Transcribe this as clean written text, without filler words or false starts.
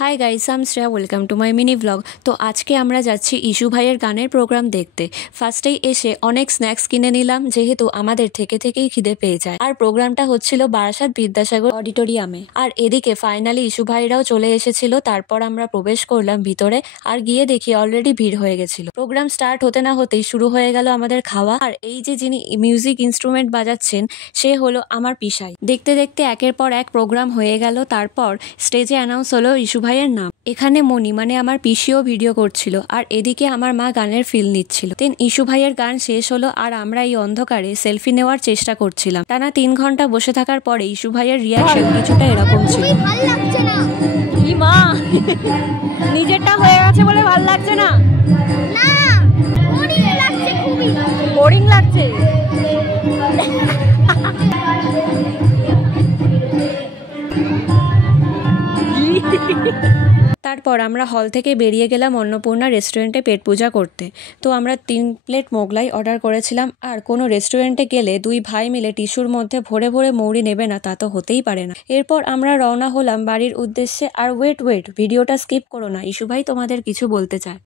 High guys, I'm Shreya, welcome to my mini blog. তো আজকে আমরা যাচ্ছি ইস্যু ভাইয়ের গানের প্রোগ্রাম দেখতে। ফার্স্টেই এসে অনেক স্ন্যাক্স কিনে নিলাম, যেহেতু আমাদের থেকেই খিদে পেয়ে যায়। আর প্রোগ্রামটা হচ্ছিল বারাসাত বিদ্যাসাগর অডিটোরিয়ামে। আর এদিকে ফাইনালি ইস্যু ভাইরাও চলে এসেছিল। তারপর আমরা প্রবেশ করলাম ভিতরে, আর গিয়ে দেখি অলরেডি ভিড় হয়ে গেছিল। প্রোগ্রাম স্টার্ট হতে না হতেই শুরু হয়ে গেল আমাদের খাওয়া। আর এই যে যিনি মিউজিক ইনস্ট্রুমেন্ট বাজাচ্ছেন, সে হলো আমার পিসাই। দেখতে দেখতে একের পর এক প্রোগ্রাম হয়ে গেল। তারপর স্টেজে অ্যানাউন্স হলো ইস্যু ভাইয়ের নাম। এখানে মনি মানে আমার পিসিও ভিডিও করছিল, আর এদিকে আমার মা গানের ফিল নিচ্ছিল। দেন ইস্যু ভাইয়ের গান শেষ হলো, আর আমরা এই অন্ধকারে সেলফি নেওয়ার চেষ্টা করছিলাম। টানা 3 ঘন্টা বসে থাকার পরে ইস্যু ভাইয়ের রিয়াকশন কিছুটা এরকম ছিল। কি মা, নিজেরটা হয়ে গেছে বলে ভাল লাগছে না? না, বোরিং লাগছে, খুবই বোরিং লাগছে। তারপর আমরা হল থেকে বেরিয়ে গেলাম অন্নপূর্ণা রেস্টুরেন্টে পেট পূজা করতে। তো আমরা 3 প্লেট মোগলাই অর্ডার করেছিলাম। আর কোনো রেস্টুরেন্টে গেলে 2 ভাই মিলে টিস্যুর মধ্যে ভরে ভরে মৌরি নেবে না, তা তো হতেই পারে না। এরপর আমরা রওনা হলাম বাড়ির উদ্দেশ্যে। আর ওয়েট, ভিডিওটা স্কিপ করো না, ইস্যু ভাই তোমাদের কিছু বলতে চায়।